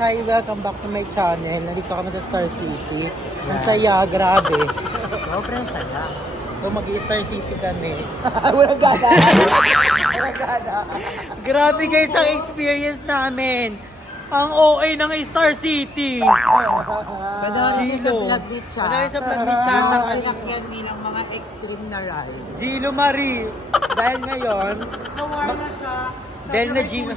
Hi, welcome back to my channel. Nandito kami sa Star City. Ang saya, grabe. Sobrang saya. So mag-i-Star City kami. Walang gana. Walang gana. Grabe guys ang experience namin. Ang OA ng Star City. Panoorin sa vlog ni Cha. Panoorin sa vlog ni Cha. Sa kalakyan nilang mga extreme na ride. Gino Marie. Dahil ngayon, Nawala na siya. dahil na Gino.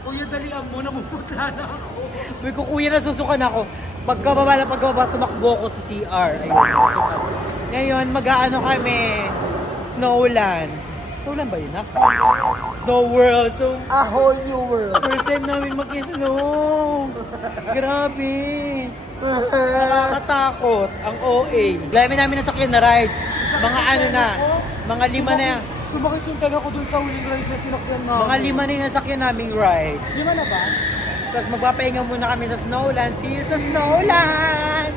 Kuya, dalihan mo, namumutla na ako. May kukuya na susukan ako. Pagkababa, tumakbo ko sa CR. Ayun, susukan. Ngayon, mag-aano kami. Snowland. Snowland ba yun? Snow World. So, A whole new world. first time namin mag-snow. Grabe. Nakakatakot. Ang OA. Dami namin nasakyan na rides. Mga ano na. Mga 5 na yan. Sumakit yung taga ko dun sa huling ride na sinakyan na. Mga 5 na yung nasakyan naming ride. 5 na ba? Tapos magpapahinga muna kami sa Snowland. See you sa Snowland!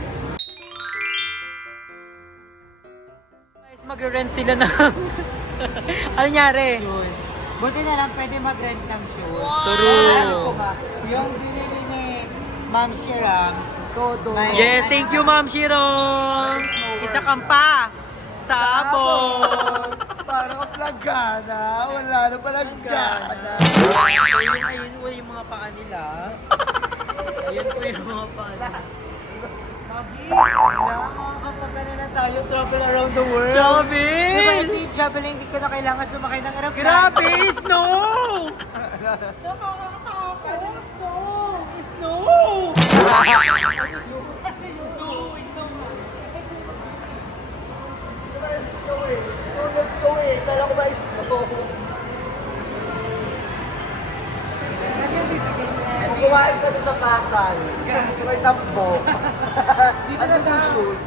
Guys, magre-rent sila ng... ano nangyari? Shoes. Buti na lang pwede mag-rent ng shoes. True. Alam ko ba, yung binili ni Ma'am Shirams, todo. Yes, thank you Ma'am Shirong! Isa kang pa! Sabon! Parang plagana. Wala na palang gana. Ayun po yung mga paa nila. Ayun po yung mga paa nila. Kapag ano na tayo, travel around the world. Grabe! Diba hindi traveling, hindi ko na kailangan sumakay ng aeroplano. Grabe! Snow! Nakakatakot! Snow! Snow! Kala ko ba snow? Kumain ka doon sa Pasay. May tambo. Ano yung shoes?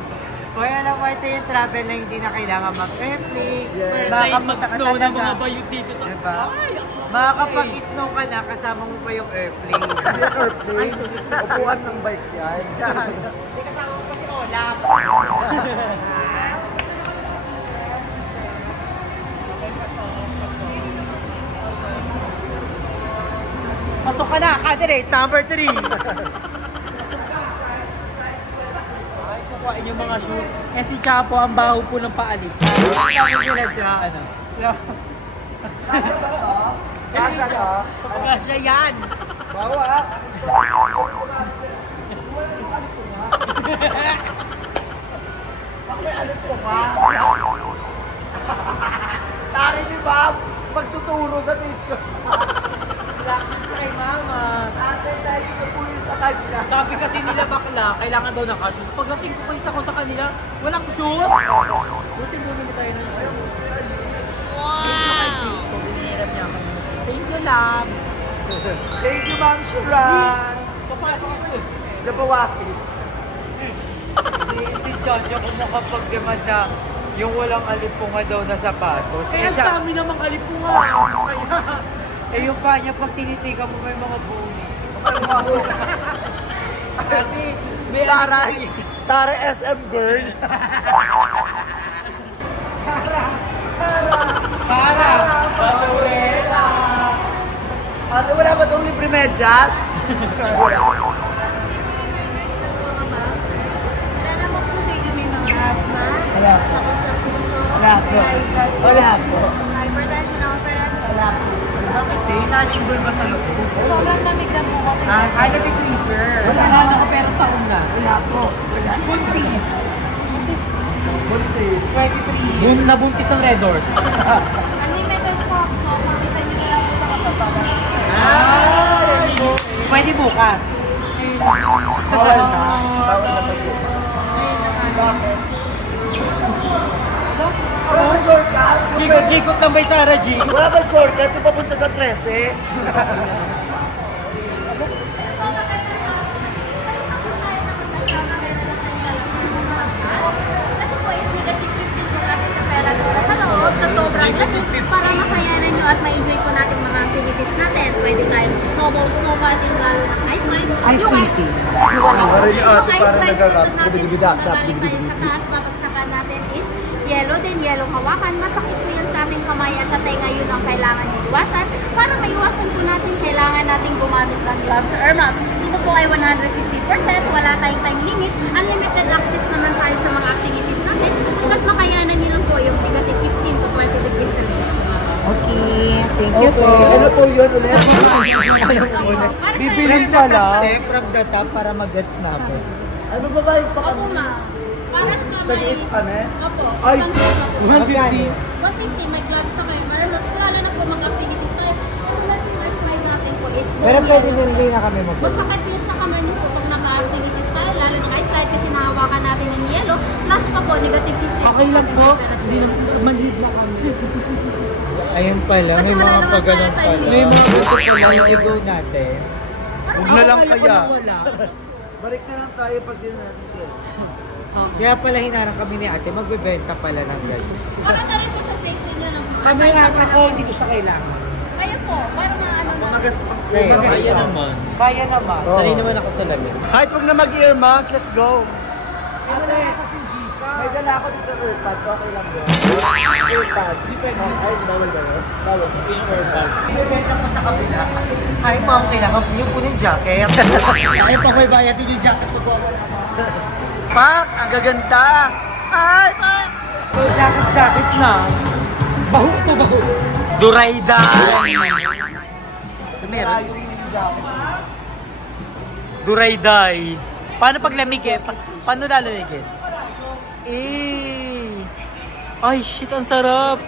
Hoy, alam mo, ito yung travel na hindi na kailangan mag-airplane. First time mag-snow na mga bayot dito sa... Diba? Makakapag-snow ka na, kasama mo pa yung airplane. Hindi airplane? Upuan ng bike yan. Hindi kasama mo pa si Olaf. Pasok ka na, candidate number 3. Ay, kukuhain yung mga shoes. Eh si Chapo, ang baho po ng paalit. Sabi sila siya, ano? Kasya ba to? Kasya to? Kasya yan. Bawa. Bakit alit ko ba? Tari ni Bob, pagtuturo sa teacher. Practice na kay mama. Ate, dahil ito pulis sa kanya. Sabi kasi nila bakla, kailangan daw naka-shoes. Pagdating ko kita ko sa kanila, walang shoes. Buti bumili tayo ng shoes. Wow! Binihirap niya ako. Thank you, love. Thank you, Ma'am Shiran. Papasok ka sa Jabawaki. si Jojo kung makapag-demand na yung walang alipunga daw na sapatos. Eh, ang dami namang alipunga. Kaya... Eh yung pa niya, pag tinitika mo may mga buni. Ate, may Taray. Taray SM girl. Para! Basurera! Ate, wala ba itong libre medyas? Wala naman po sa inyo may mga asthma, Wala. sakit sa puso, Wala po. high blood Wala po. hypertension, operan. Wala po. Bakit eh? Nalinggol ba sa loob? Sobrang lamig lang po kasi. Ay, nag-trigger. Wala na ako pero taon na. Wala po. Wala. Buntis. Buntis. 23. Nabuntis ng Red Horse. Unlimited po. So, makita nyo na lang po sa kapababa. Pwede bukas. Bawal na. Bawal na mag-book. Wala ba shortcut? Jikot lang ba yung Sarah G? Wala ba shortcut? Yung papunta sa 13? Kasi po is negative 15 po natin temperatura sa loob, sa sobrang lamig, para makayanan nyo at ma-enjoy po natin mga activities natin. Pwede tayo snowball, snowboarding, lalo ng ice ride. Ice skating. Parang yung ate ice parang ride nagarap. natin, Dibidibidap. nagaling tayo sa taas, babagsakan natin is yellow din, yellow hawakan. Masakit po yan sa ating kamay at sa tenga, yun ang kailangan iwasan. Para maiwasan po natin, kailangan natin gumamit ng gloves or maps. Dito po ay 150%, wala tayong time limit. Unlimited access naman tayo sa mga activities natin. At makayanan nyo lang po yung negative 15 to 20 degrees Celsius po. Okay, thank you po. Ano po yun ulit? Bibilin pala. From the top para mag-gets namin. Ano ba ba yung Opo, pakam? ma'am. Para sa may... Tag-is kami? Opo. Ay! isang gloves na po. 150. 150, may gloves na kayo. Meron lalo na po mga activities tayo. Ito na yung first slide natin po is Pero pwede din na kami mag masakit din sa kamay niyo po pag nag-activities tayo, lalo ng ice slide kasi nahawakan natin ng yellow. Plus pa po, negative 50. Okay lang po. Hindi na manhid na kami. Ayun pala, Kasi may wala mga naman pagganon pala pala. tayo. May mga buto pala yung ego natin. Huwag na lang kaya. Balik na lang tayo pag din natin ito. Kaya pala hinarang kami ni ate, magbebenta pala ng ganyan. Para na rin po sa safety niyo ng mga Kami sa nga ako, hindi ko siya kailangan. Kaya po, para maano na. Magas pang Kaya naman. Kaya naman. Sanay naman ako sa lamin. Kahit wag na mag-earmuffs, let's go! Ate, kasi Gika. May dala ako dito earpad, okay lang yun. Earpad. Di pwede. Ay, bawal ba yun? Bawal. Yung earpad. Ibebenta ko sa kabila. Ay, ma'am, kailangan yung po ng jacket. Ay, pag may bayad din yung jacket ko po. Pak, ang gaganda. Ay, pak. So, jacket na. Baho na baho. Durayday. Meron. Yung jacket. Durayday. Paano pag lamig eh? Paano lalamig eh? Ay, shit, ang sarap.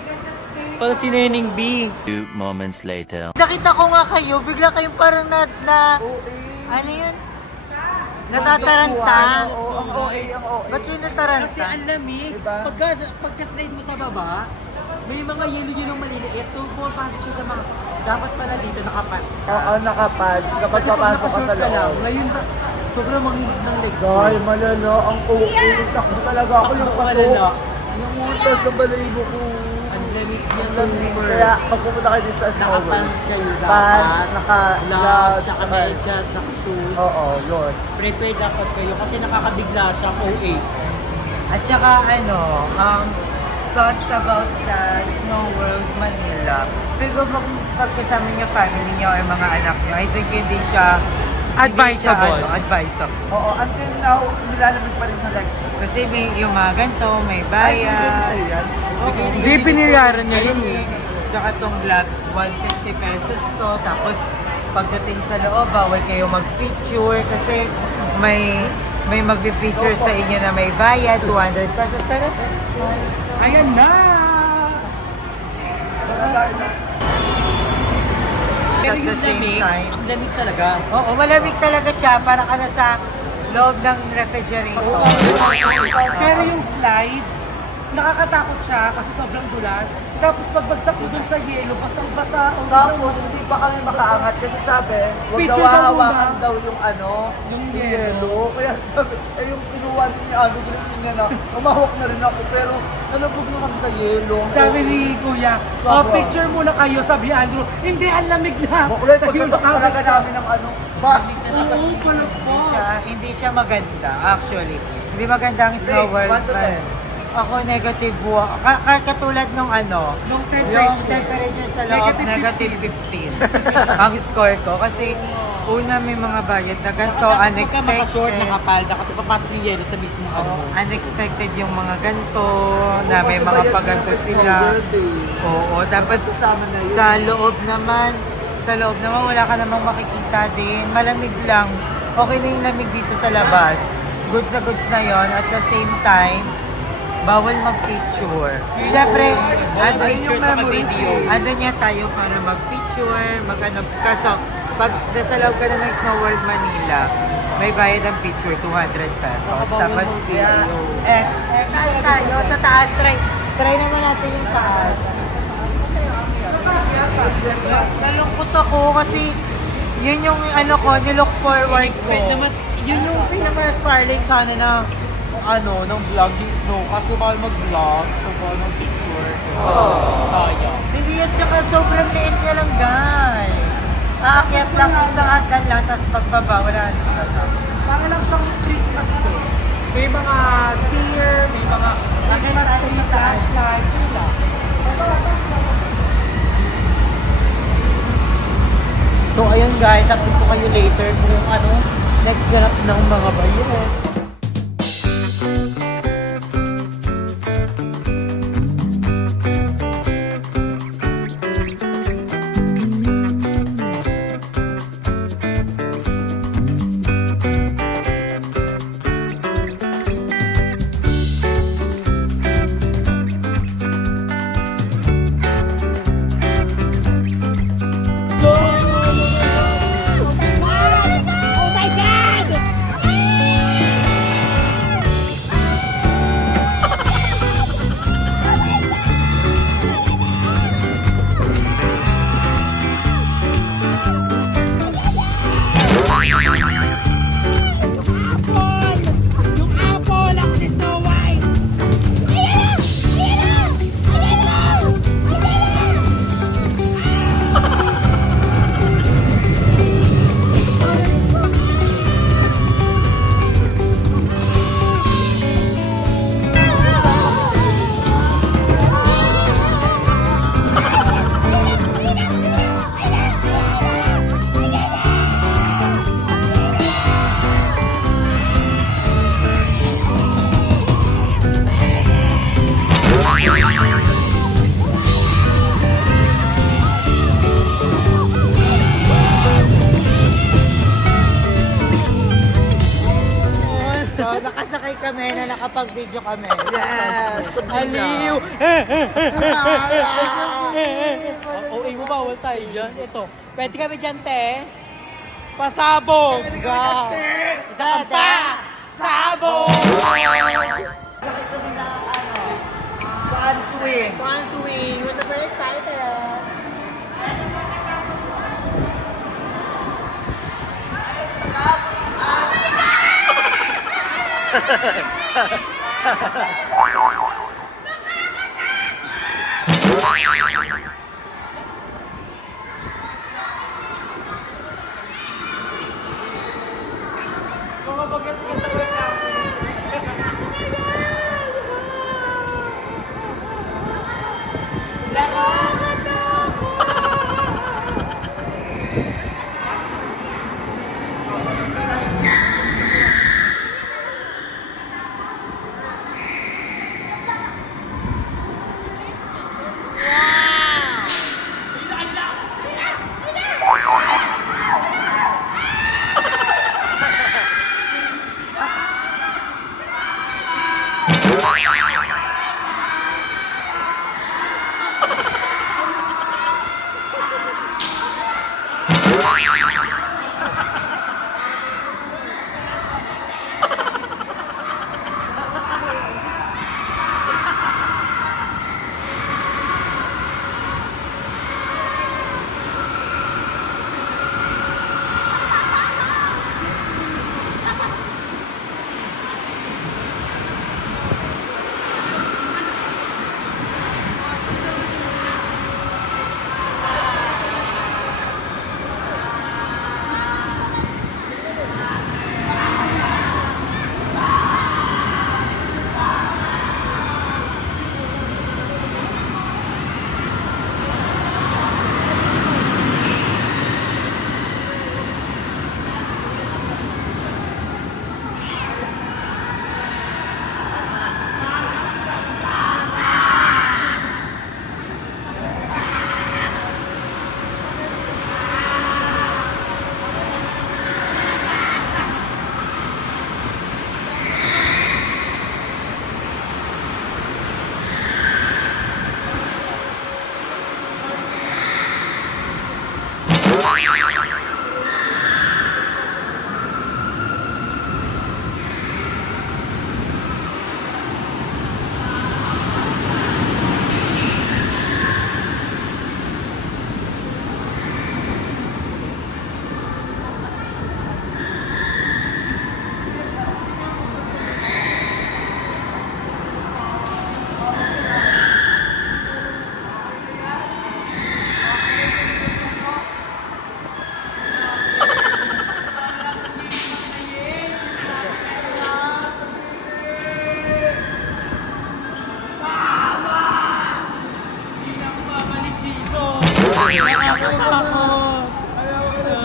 Parang si Neneng B. 2 moments later. Nakita ko nga kayo, bigla kayong parang ano yun? Natataranta. Oo, ang OA, ang OA. Ba't yung nataranta? Kasi ang lamig. Diba? Pagka-slide mo sa baba, may mga yelo-yelong maliliit. So, pumapasok siya sa mga... Dapat pala dito nakapads. Oo, nakapads. Kapag papasok ka sa loob. Ngayon ba? Sobrang manginis ng legs. Dahil malala, ang OA. Takbo talaga ako yung pato. Malala. Yung utas sa balayibo ko. Ang lamig Ang yan. lamig. Kaya pag pupunta kayo dito sa Snow World. Naka-pants kayo dapat. Pants, naka-gloves. Naka-medyas, naka-shoes. Oo, yun. Prepare dapat kayo kasi nakakabigla siya OA. At saka thoughts about sa Snow World Manila. Pero pagkasama niyo family niyo or mga anak niyo, I think hindi siya Advisable. Advisable. Oo, until now, nilalamig pa rin ng legs. Kasi may yung mga ganito, may bayad. Hindi, pinilaran niya yun eh. Tsaka tong gloves, 150 pesos to. Tapos pagdating sa loob, bawal kayo mag-picture kasi may magpi-picture sa inyo na may bayad, 200 pesos. Pero Ayan na! at the same time, Ang lamig talaga. oo, malamig talaga siya. Parang ka nasa loob ng refrigerator. Pero yung slide, nakakatakot siya kasi sobrang dulas. Tapos pagbagsak mo dun sa yelo, basang-basa. Tapos, hindi pa kami makaangat kasi sabi, huwag Picture daw daw hawakan muna. daw yung Yung yelo. Kaya sabi, yung kinuha din ni Ano, ginagin niya na, umahawak na rin ako, pero nalabog na kami sa yelo. Sabi ni Kuya, Sobra. picture muna kayo, sabi ni Andrew. Hindi, ang lamig na. Makulay, Yung pagkatak talaga nakakot siya. namin ng ano, ba? Oo, pala po. Hindi siya maganda, actually. Hindi maganda ang Snow Say, World. 1 to 10. Ako negative katulad nung Nung yung temperature. temperature sa loob, negative 15. Ang score ko. Kasi una may mga bayad na ganito, Maka-short, unexpected. nakapalda kasi papasok yung yelo sa mismo ano. Unexpected yung mga ganito, na may Kasi mga bayad paganto natin sila. Snow World eh. Oo, tapos Kasama na yun. sa loob naman wala ka namang makikita din. Malamig lang. Okay na yung lamig dito sa labas. Goods na goods na yon. At the same time, bawal mag-picture. Siyempre, andun yung memories andun niya tayo para mag-picture, mag-ano. Kaso, pag nasa loob ka na ng Snow World Manila, may bayad ang picture, 200 pesos. Tapos, taas tayo, sa taas, try naman natin yung taas. Nalungkot ako kasi yun yung ano ko, nilook forward ko. Yun yung pinaka-sparling sana na ng vlog ni Snow kasi bawal mag-vlog, so bawal mag-picture. Sayang. Hindi yan, tsaka sobrang liit niya lang, guys. Aakyat lang isang hagdan lang, tapos pagbaba, wala na. Para lang siyang Christmas tree. May mga deer, may mga Christmas tree, flashlight, wala. So ayun guys, update ko kayo later kung next ganap ng mga bayan. Nakasakay kami na nakapag-video kami. Yes! Aliw! OA mo bawal tayo dyan. Ito, pwede kami dyan, te. Pasabog! Isa ka pa! Sabog! Sakay kami na One swing. One swing! We're so very excited! Mga bagets ka sa wala.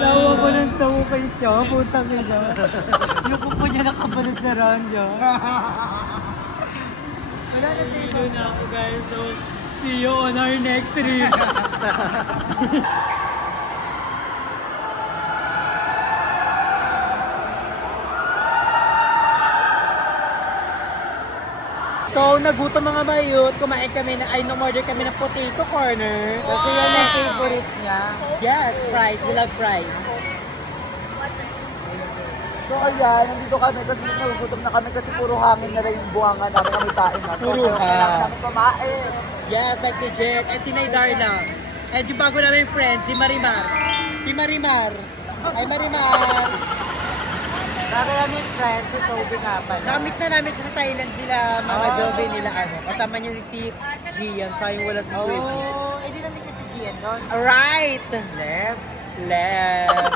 Lawa ko ng tawo kay siya, putang ina. Yung kuko niya nakabalot na ranja. Wala na tayo na ako guys, so see you on our next trip. So, nagutom mga mayut, kumain kami na, order kami ng potato corner. Kasi yan ang favorite niya. Yes, fries. We love fries. So ayan, nandito kami kasi nagugutom na kami kasi puro hangin na lang yung buwangan namin kami kain na. So, Puro kailangan ha. namin kumain. Yes, like the Jack. And si Nay Darla. And yung bago namin friend, si Marimar. Si Marimar. Ay, Marimar. Bago namin friends, si Toby nga pala. Nakamit na namin sa Thailand nila, mga Jobe nila, ano. Kasama niya si Gian, sayang wala si Luigi. Oh, hindi namin kasi Gian doon. Right! Left. Left.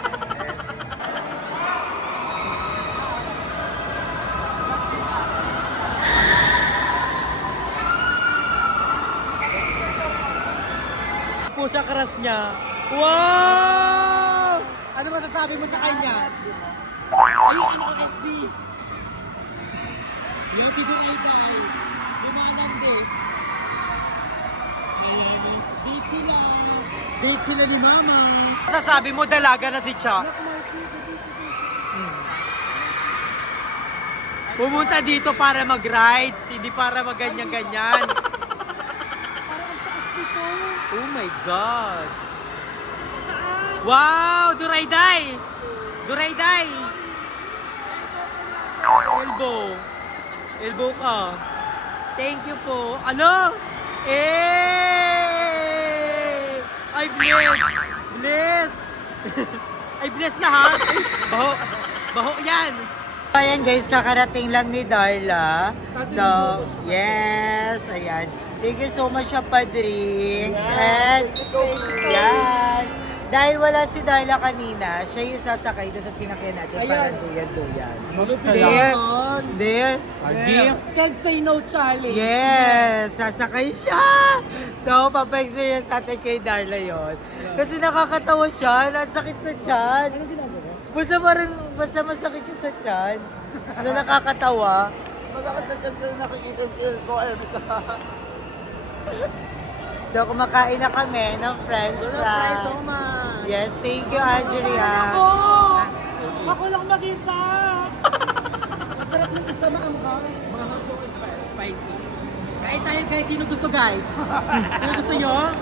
Po sa crush niya. Wow! Ano masasabi mo sa kanya? Ay, ano ka FB? Yung si Duray tayo. Lumanang date. Ayan, date sila. Date sila ni Mama. Sasabi mo, dalaga na si Cha. Pumunta dito para mag-rides, hindi para mag-ganyan-ganyan. Oh my God. Wow, Durayday. Durayday. Elbow. Elbow ka. Thank you po. Ano? Eh! Ay, bless. Bless. Ay, bless lahat. Baho. Baho yan. Ayan guys, kakarating lang ni Darla. So, yes, ayan. Thank you so much sa pa-drinks. And, yan. Dahil wala si Darla kanina, siya yung sasakay doon sa sinakyan natin para duyan-duyan. There. Can't say no, Charlie. Yes, sasakay siya. So, papa-experience natin kay Darla yon. Kasi nakakatawa siya, nasakit sa tiyan. Ano ginagawa? Basta masakit siya sa tiyan. Na nakakatawa. Masakit sa dyan ko nakikita yung feel ko. So, kumakain na kami ng French fries. so much. Yes, thank you, Andrea. Ako lang mag-isa! Ang sarap ng isa, maanghang. Mga hotdog spicy. Kain tayo guys. Sino gusto guys? Sino gusto nyo?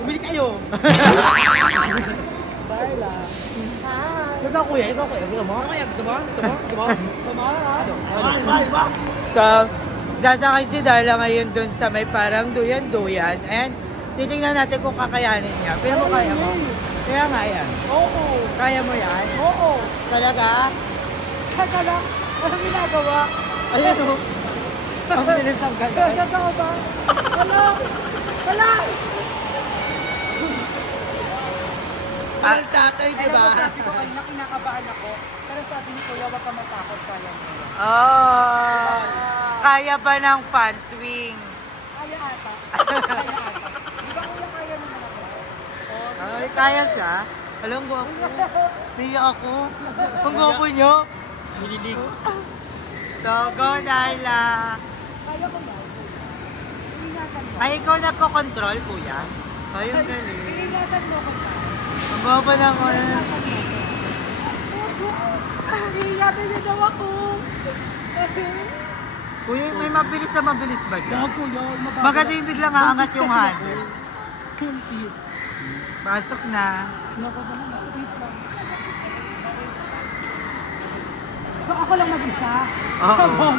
Bumili kayo. Darla. Ikaw kuya. Ikaw kuya. Gusto mo? Gusto mo? Gusto mo? Gusto mo? So, sasakay si Darla ngayon dun sa may parang duyan-duyan. And, titingnan natin kung kakayanin niya. Pero kaya mo? Kaya nga yan. Oo. Kaya mo yan? Oo. Talaga? Teka lang. Anong ginagawa? Ayun o. Ang bilis ang gano'n. Gagawa ba? Hala! Hala! Ang tatay, di ba? Sabi ko kanina, kinakabahan ako. Pero sabi ni Kuya, wag ka matakot, kaya mo. Oh, kaya ba ng fan swing? Kaya ata. Kaya ata. Di ba Kuya, kaya naman ako? Ay, kaya siya. Alam ko ako. Niya ako. Ang gopo nyo. Hinilig. So, go Darla. Kaya ko yan. Ingatan mo. Ay, ikaw nagko-control, kuya? Ay, ang galing. Ingatan mo ko siya. Ang gopo naman. Ingatan niya daw ako. Kuya, may mabilis na mabilis ba dyan? Gago yun. Maganda yung biglang aangat yung handle. Kuntis. Pasok na. Nako ba naman? Wait lang. So ako lang mag-isa? Oo.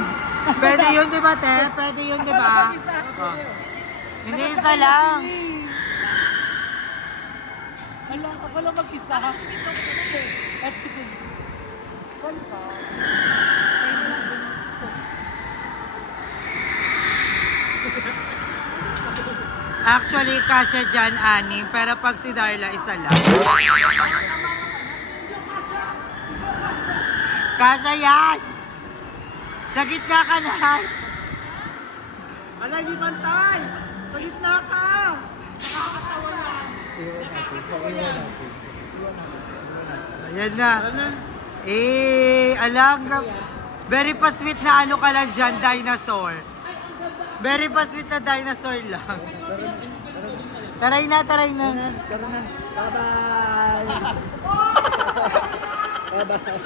Pwede yun, di ba, te? Pwede yun, di ba? Oh. Hindi isa lang. Hala, ako lang mag-isa. At ito. Saan ka? Actually, kasya dyan, anim. Pero pag si Darla, isa lang. Kasya yan! Sa gitna ka na! Ala, hindi pantay! Sa gitna ka! Nakakatawa yan! Ayan na. Alam ka. Very pa-sweet na ano ka lang dyan, dinosaur. Very pa-sweet na dinosaur lang. Taray na. Tara na. Bye-bye! Bye-bye!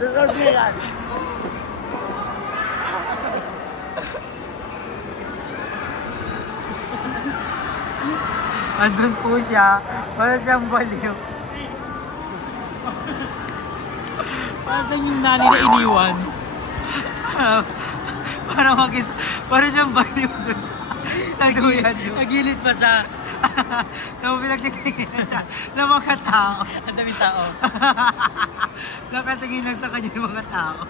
Deserve niya yan! Andun po siya. Wala siyang baliw. Parang yung nanay na iniwan. Para siyang baliw doon sa duyan doon. Nagilid pa siya. Tapos pinagtitinginan siya ng mga tao. Ang daming tao. Nakatingin lang sa kanya yung mga tao.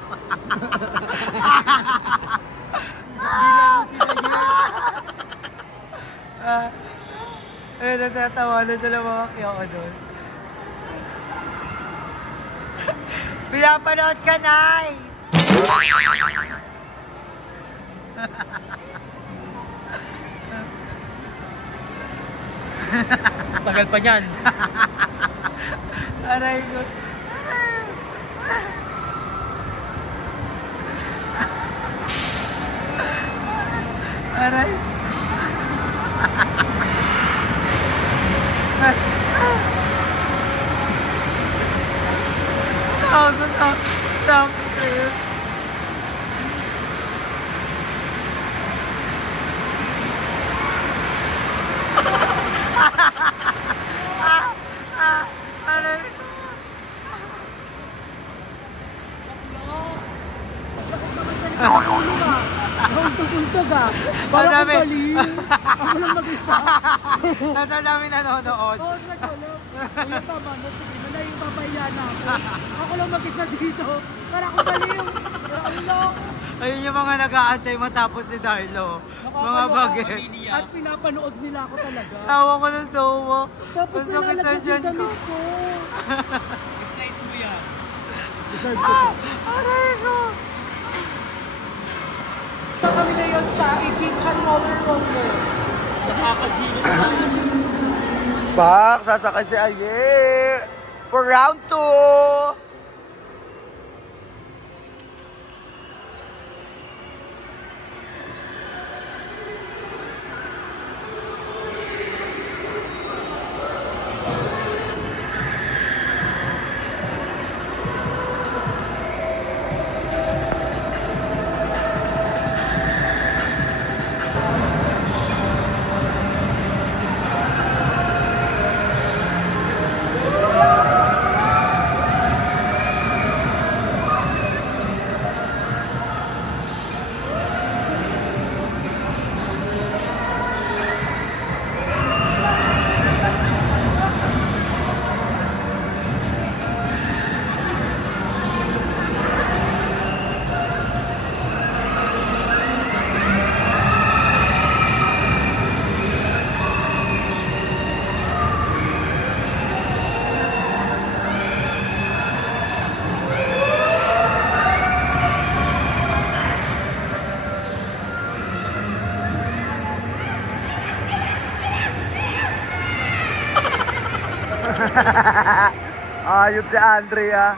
Natatawanan sila mga kiyoko doon. Pinapanood ka, Nay! Tagal pa niyan. Aray ko. Aray. Stop. Tuntog ah. Para ko baliw. Ako lang mag-isa. Nasa namin nanonood. Oo, nagulog. Kuya, tama na. Sige na yung papahiya na ako. Ako lang mag-isa dito. Para ko baliw. Para ko lang. Ayun yung mga nag-aantay matapos si Darlo. Mga bagets. At pinapanood nila ako talaga. Tawa ko ng tawa. Tapos Ang sakit sa nalalagyan tiyan yung damit ko. Nice mo yan. Deserve ko to. Aray ko. Kami na yun sa Egyptian roller roller. Nakakagilid na. Pak, sasakay si Aye for round 2! Ayop si Andrea.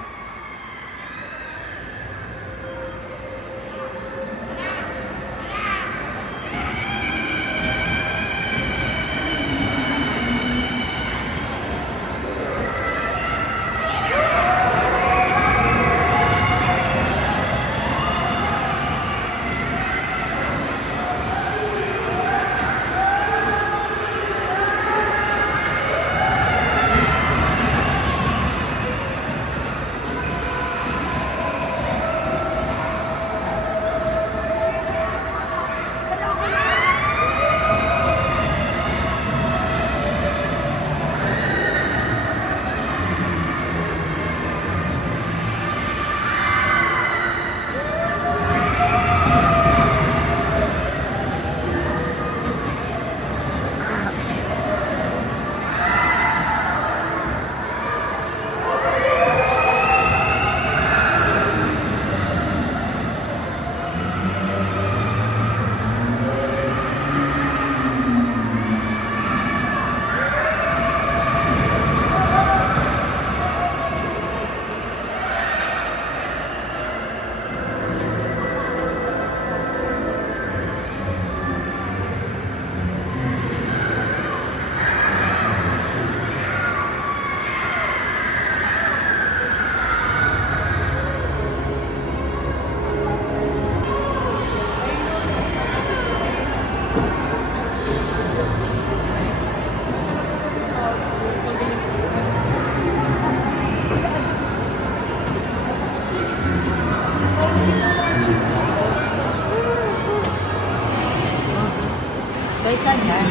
Saan yan?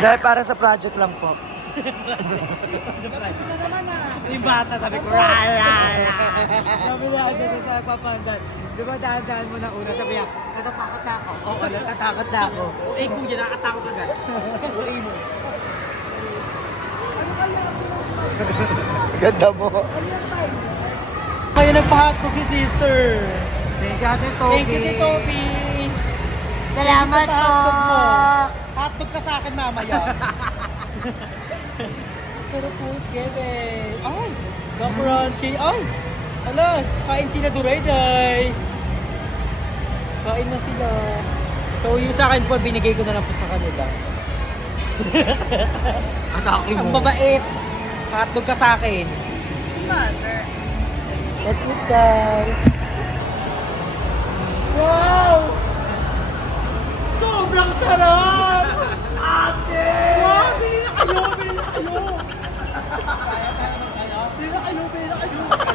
Dahil para sa project lang po. Yung bata sabi ko, rara. Sabi niya ako dito sa papandan. Di ba daan mo na una? Sabi niya, natatakot na ako. Oo, natatakot na ako. Eh, kuya, nakatakot agad. Okay mo. Ganda mo. Kaya nagpa-hotdog si sister. Thank you, Ate Toby. Thank you si Toby. Salamat po. Hotdog ka sa akin mamaya. Pero po, Kevin. Ay, crunchy. Ay, ala, kain sila Dureday. Kain na sila. So, yung sa akin po, binigay ko na lang po sa kanila. Atake mo. Ang babait. Hotdog ka sa akin. Mother. Let's eat, guys. Wow! Sobrang sarap! Ate! Wow! Bili na kayo! Bili na kayo! Bili na kayo! Bili na kayo!